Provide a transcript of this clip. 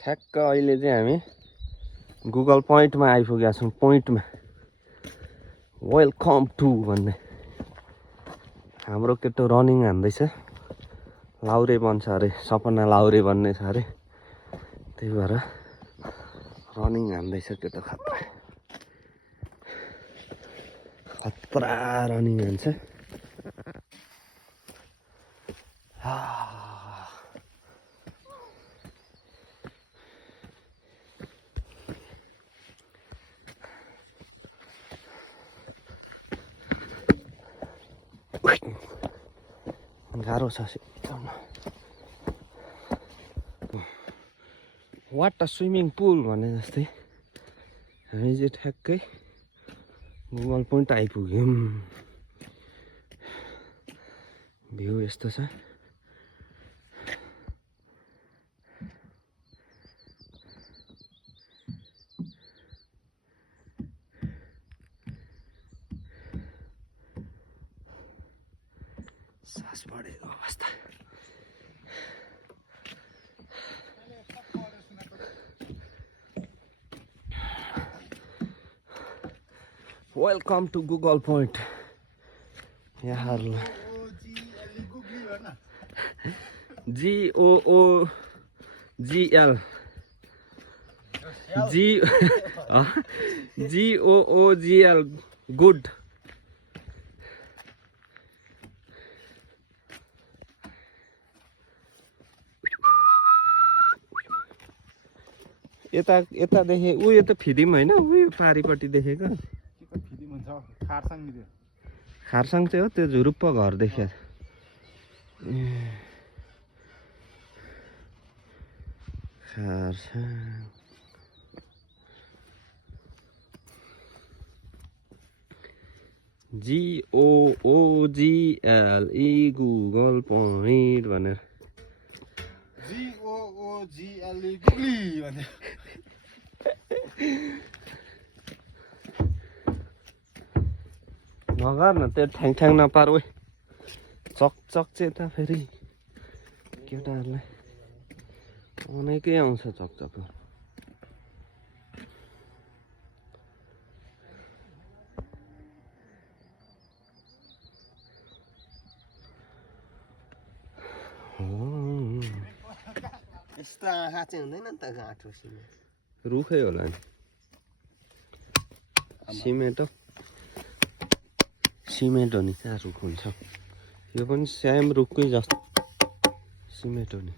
ठ्याक्क अहिले चाहिँ हामी गुगल पोइन्टमा आइपुगेका छौँ। पोइन्टमा वेलकम टु भन्ने हाम्रो केटो रनिङ हान्दैछ। लाउरे बन्छ अरे, सपना लाउरे बन्ने छ अरे, त्यही भएर रनिङ हान्दैछ केटो। खतरा रनिङ हान्छ। गाह्रो छ एकदम। वाट अ स्विमिङ पुल भने जस्तै हामी चाहिँ ठ्याक्कै गुगल पोइन्ट आइपुग्यौँ। भ्यू यस्तो छ। सास बढेको अवस्था। Welcome to Google point. यहाँहरूलाई GOOGL GOOGL गुड। यता देखे ऊ यो त फिदिम होइन, उयो पारिपट्टि देखेको खारसाङ चाहिँ हो। त्यो झुरुप्प घर देख्या खारसाङ। GOOGL गुगल पोइन्ट भनेर नगर न त्यो ठ्याङ नपार। ओइ चक चाहिँ त फेरि केटाहरूलाई अनेकै आउँछ चक। यस्तो आँखा चाहिँ हुँदैन नि त गाँठो सिमेन्ट। रुखै होला नि। सिमेन्ट हो नि, कहाँ रुख हुन्छ। यो पनि सेम रुखकै जस्तो सिमेन्ट हो नि।